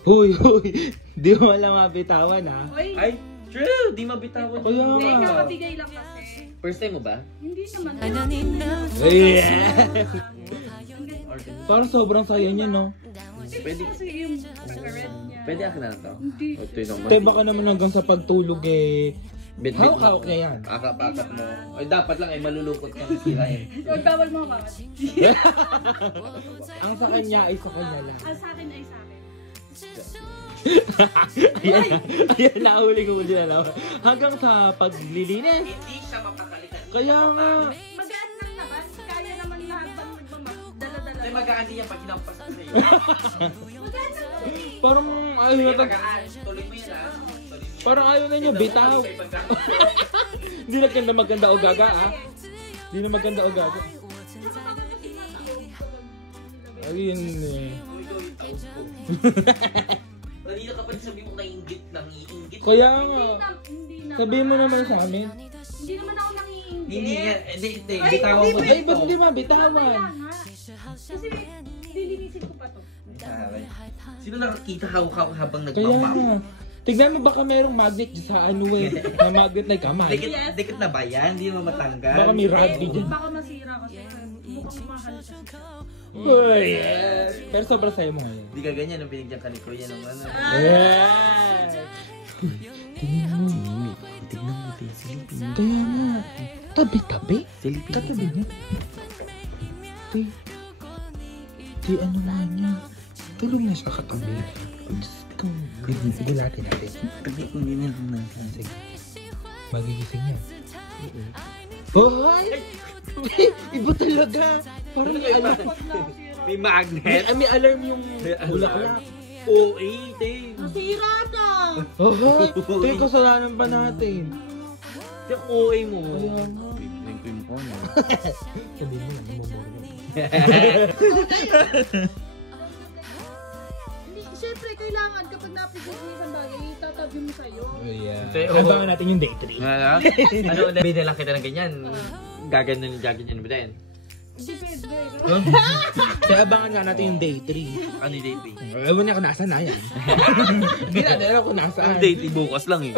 Huy, di mo alam mabitawan ha. Oy, Ay, true! Di mabitawan. Kaya hindi, nga. kakabigay lang kasi. First time mo ba? Hindi naman. Yeah. Parang sobrang saya niya, no? Pwede. Kasi yung red niya. Pwede akin na lang to? Hindi. O, ito yung Te, baka naman hanggang sa pagtulog eh. Bit-bit mo. Hawak-hawak niya yan. Akap-akap mo. Ay, dapat lang ay malulungkot ka ng sirain. Huwag bawal mo mga. Ang sa kanya ay sa kanya lang. Sa akin ay sa akin. Ayan, nahuli ko din alam. Hanggang sa paglilinis. Hindi siya mapakalitan. Kaya nga. Magaan lang naman. Kaya naman lahat pang dala-dala. Ay, magaan din yan pag hinampas ka sa'yo. Magaan naman eh. Parang ayaw na Magaan. Tuloy mo yan ah. Parang ayaw na niya, bitaw. Hindi na ganda maganda o gaga ah. Hindi na maganda o gaga. Ayun eh. Kanina ka pa sabi mo naiingit lang, iingit. Kaya nga. Hindi naman. Sabihin mo naman sa amin. Hindi naman ako nangiinggit. Hindi nga, hindi, Ay, bitawan mo hindi, Ay, dito. ba't hindi Mamaya mabitawan? nga. Kasi lilinisin ko pa to. Sino nakakita hawak-hawak habang Kaya nagpapaw? nga. Tignan mo baka merong magnet sa ano eh. May magnet na kamay. Dikit na ba yan? Hindi mo matanggal? Baka may rugby dyan. Baka masira kasi. Mukhang mahal siya. Uy, pero sobrang sayo mo ngayon. Hindi ka ganyan nung binigyan ka ni Kuya ng ano. Yeah! Tingnan mo. Tignan mo, silipin. Kaya nga. Tabi-tabi? Silipin. Katabi niya. Di ano nga niya. Tulong na siya katabi. Diyos ko. Sige natin. Tabi ko din lang na. Sige. Magigising niya. Hoy! Iba talaga. Parang may alarm. May magnet? May alarm yung bulaklak. Oo, te. Masira na! Hoy! Ito yung kasalanan pa natin. Yung OA mo. Kaya nga. Pipiling ko yung phone. Sabi mo lang, umumuro. Siyempre, kailangan kapag napigil mo isang bagay, itatabi mo sa'yo. Oh yeah. Oo. Abangan natin yung day 3. Ano ulit? Bida lang kita ng ganyan. Gaganyan ba din? Depende. Kaya abangan nga natin yung day 3. Ano yung date? Ewan niya kung nasaan na yan. Hindi na, alam kung nasaan. Date bukas lang eh.